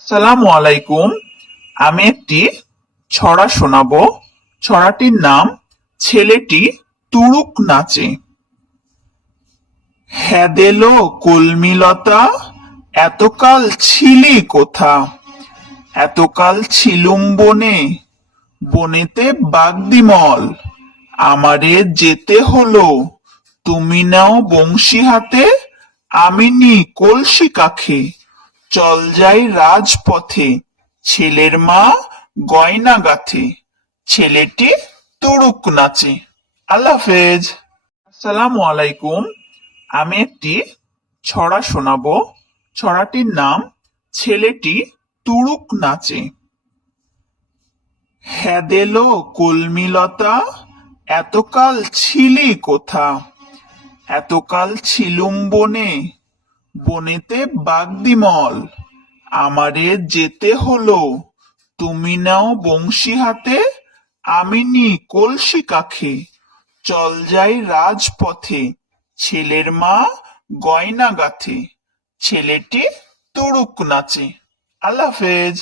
আসসালামু আলাইকুম। আমি একটি ছড়া শোনাবো। ছড়াটির নাম ছেলেটি তুড়ুক নাচে। হেদেলো কলমিলতা, এতকাল ছিলি কোথা? এতকাল ছিলুম বনে, বনেতে বাগদিমল। আমারে যেতে হলো, তুমি নাও বংশী হাতে, আমি নি কলসি কাখে। চল যাই রাজপথে, ছেলের মা গয়না গাথে, ছেলেটি তুড়ুক নাচে। আল্লাহ হাফেজ। আসসালামু আলাইকুম। আমি একটি ছড়া শোনাবো। ছড়াটির নাম ছেলেটি তুড়ুক নাচে। হেদেলো কলমিলতা, এতকাল ছিলি কোথা? এতকাল ছিলুম বনে, বনেতে বাগদিমল। আমারে যেতে হলো, তুমি নাও বংশী হাতে, আমি নি কলসি কাখে। চল যাই রাজপথে, ছেলের মা গয়না গাথে, ছেলেটি তুড়ুক নাচে। আল্লাহ হাফেজ।